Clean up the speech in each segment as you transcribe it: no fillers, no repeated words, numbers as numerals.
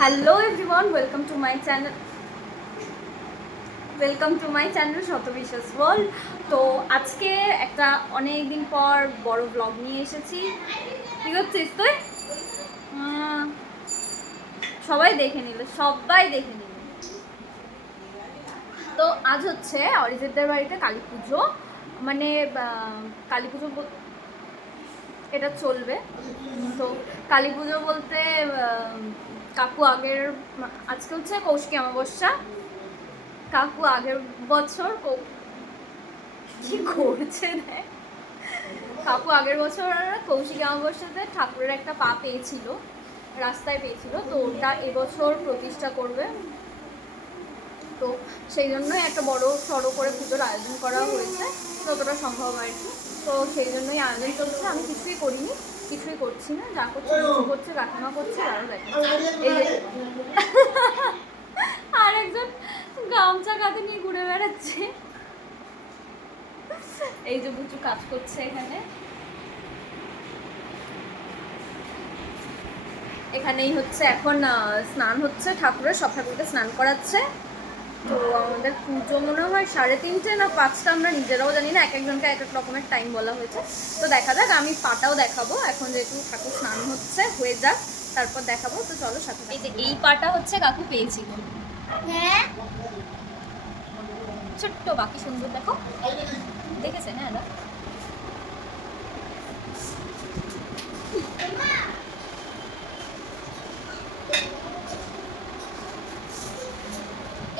Hello everyone, welcome to my channel Shatabiswas world. তো আজকে একটা অনেক দিন পর বড় ব্লগ নিয়ে এসেছি। কি করছিস তুই? সবাই দেখে নিল। তো আজ হচ্ছে অরিজিৎদের বাড়িতে কালী পুজো, মানে কালী পুজো এটা চলবে। তো কালী পুজো বলতে কাকু আজকে হচ্ছে কৌশিকী অমাবস্যা। কাকু আগের বছর কি করছে দেখ, কাকু আগের বছর কৌশিকী অমাবস্যাতে ঠাকুরের একটা পা পেয়েছিল, রাস্তায় পেয়েছিল, তো ওটা এবছর প্রতিষ্ঠা করবে। তো সেই জন্যই একটা বড় সড়ো করে পুজোর আয়োজন করা হয়েছে যতটা সম্ভব আর কি। তো সেই জন্যই আয়োজন চলছে। আমি কিছুই করছি না, যা করছে কাকিমা করছে। আরও দেখে এই যে আরেকজন গামছা কাঁধে নিয়ে ঘুরে বেড়াচ্ছে। এই যে বুচু কাজ করছে এখানেই হচ্ছে এখন স্নান হচ্ছে, ঠাকুরের সব ঠাকুরকে স্নান করাচ্ছে। তো আমাদের পুজো মনে হয় 3:30 না 5টা, আমরা নিজেরাও জানি না, এক একজনকে এক এক রকমের টাইম বলা হয়েছে। তো দেখা যাক, আমি পাটাও দেখাবো এখন, যেহেতু ঠাকুর স্নান হয়ে যাক তারপর দেখাবো। তো চলো সাথে। এই পাটা হচ্ছে কাকু পেয়েছিল, হ্যাঁ ছোট্ট, বাকি সুন্দর দেখো, দেখেছে না দাদা?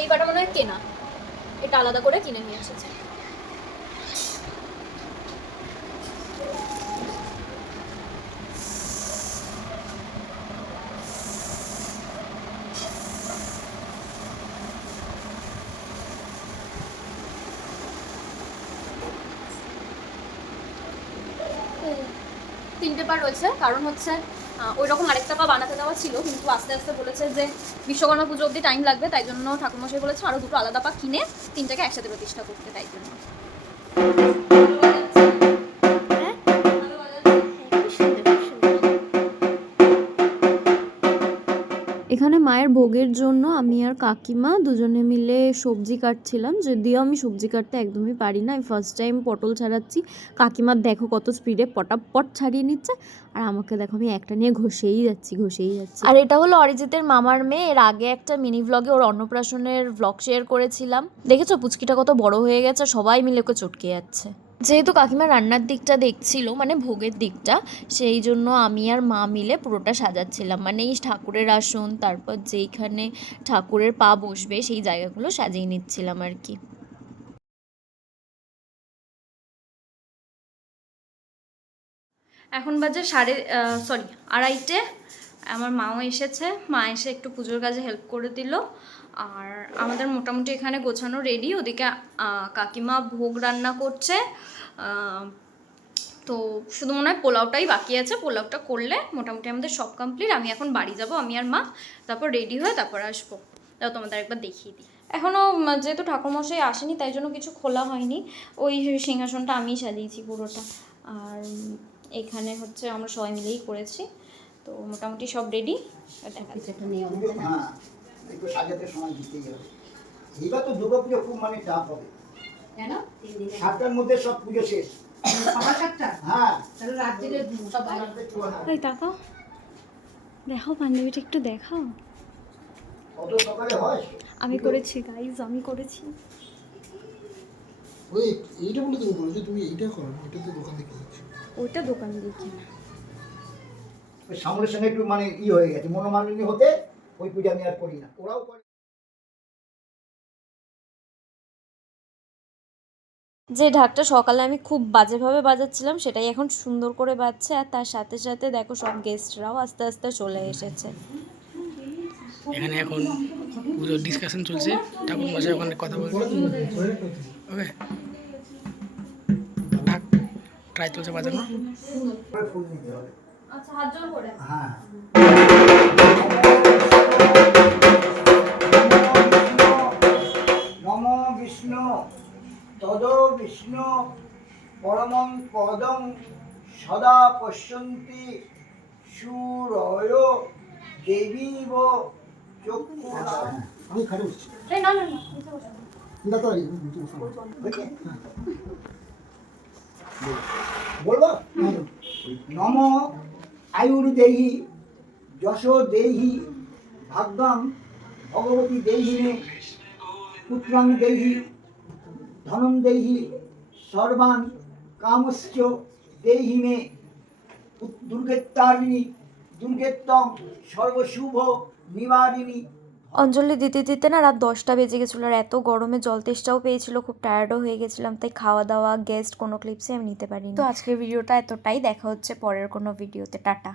এই পাটা মনে হয় কেনা, এটা আলাদা করে কিনে নিয়ে এসেছে। তিনটে পা রয়েছে, কারণ হচ্ছে ওই রকম আরেকটা পা বানাতে দেওয়া ছিল, কিন্তু আস্তে আস্তে বলেছে যে বিশ্বকর্মা পুজো অবধি টাইম লাগবে, তাই জন্য ঠাকুরমশাই বলেছে আরও দুটো আলাদা পা কিনে তিনটাকে একসাথে প্রতিষ্ঠা করতে, তাই জন্য। এখানে মায়ের ভোগের জন্য আমি আর কাকিমা দুজনে মিলে সবজি কাটছিলাম, যদিও আমি সবজি কাটতে একদমই পারি না। আমি ফার্স্ট টাইম পটল ছাড়াচ্ছি। কাকিমার দেখো কত স্পিডে পটাপট ছাড়িয়ে নিচ্ছে, আর আমাকে দেখো আমি একটা নিয়ে ঘষেই যাচ্ছি। আর এটা হলো অরিজিতের মামার মেয়ে। এর আগে একটা মিনি ভ্লগে ওর অন্নপ্রাশনের ভ্লগ শেয়ার করেছিলাম, দেখেছো পুচকিটা কত বড় হয়ে গেছে, সবাই মিলে ওকে চটকে যাচ্ছে। যেহেতু কাকিমা রান্নার দিকটা দেখছিল, মানে ভোগের দিকটা, সেই জন্য আমি আর মা মিলে পুরোটা সাজাচ্ছিলাম, মানে এই ঠাকুরের আসন, তারপর যেইখানে ঠাকুরের পা বসবে সেই জায়গাগুলো সাজিয়ে নিচ্ছিলাম আর কি। এখন বাজে 2:30। আমার মাও এসেছে, মা এসে একটু পুজোর কাজে হেল্প করে দিল। আর আমাদের মোটামুটি এখানে গোছানো রেডি। ওদিকে কাকিমা ভোগ রান্না করছে। তো শুধু মনে হয় পোলাওটাই বাকি আছে, পোলাওটা করলে মোটামুটি আমাদের সব কমপ্লিট। আমি এখন বাড়ি যাব, আমি আর মা, তারপর রেডি হয়ে তারপর আসবো। তাও তোমাদের একবার দেখিয়ে দিই। এখনও যেহেতু ঠাকুরমশাই আসেনি তাই জন্য কিছু খোলা হয়নি। ওই সিংহাসনটা আমিই সাজিয়েছি পুরোটা। আর এখানে হচ্ছে আমরা সবাই মিলেই করেছি। তো মোটামুটি সব রেডি। একটু সাজাতে সময় দিতেই হবে। এইবার তো দুর্গাপুজো খুব মানে চাপ হবে, কেন 7টার মধ্যে সব পুজো শেষ। সকাল 7টা? হ্যাঁ, তাহলে রাত্রে সব এই তাকাও, দেখো পাঞ্জাবিটা একটু দেখাও। কত সকালে হয়? আমি করেছি গাইজ, আমি করেছি। ওই এইটা বলে তুমি বলেছো, তুমি এইটা করো, এটা তো দোকান থেকে কিনেছো। ওইটা দোকান দিয়ে কিনা। ওই সামনের সঙ্গে একটু মানে হয়ে গেছে, মনোমালিন্য হতে ওই পূজা আমি আর করি না, ওরাও করে। যে ঢাকটা সকালে আমি খুব বাজেভাবে বাজাচ্ছিলাম সেটাই এখন সুন্দর করে বাজছে, আর তার সাথে সাথে দেখো সব গেস্টরাও আস্তে আস্তে চলে এসেছে। এখানে এখন পুরো ডিসকাশন চলছে, ঠাকুর মশাই ওখানে কথা বলছে। ওকে, ট্রাই চলছে বাজানো। ফুল নিতে হবে। আচ্ছা, হাত জোড় করে। হ্যাঁ, নম বিষ্ণু তদ বিষ্ণু পরমং পদং সদা পশ্যন্তি সুরয় দেবীব চোখ হ্যাঁ, আমি খাটে বসছি এই না না না নিচে বসো। দাদা এই নিচে বসো। হয়েছে? বলবো নম আয়ুর্দেহি যশো দেহি ভাগ্যং ভগবতী দেহি মে পুত্রাং দেহি ধনম দেহি সর্বান কামশ্চ দেহি মে দুর্গেত্তারিণী দুর্গেত্তং সর্বশুভ নিবারিণী। অঞ্জলি দিতে দিতে না রাত 10টা বেজে গেছিলো, আর এত গরমে জল তেষ্টাও পেয়েছিল, খুব টায়ার্ডও হয়ে গেছিলাম, তাই খাওয়া দাওয়া গেস্ট কোনো ক্লিপসে আমি নিতে পারিনি। তো আজকের ভিডিওটা এতটাই, দেখা হচ্ছে পরের কোনো ভিডিওতে, টাটা।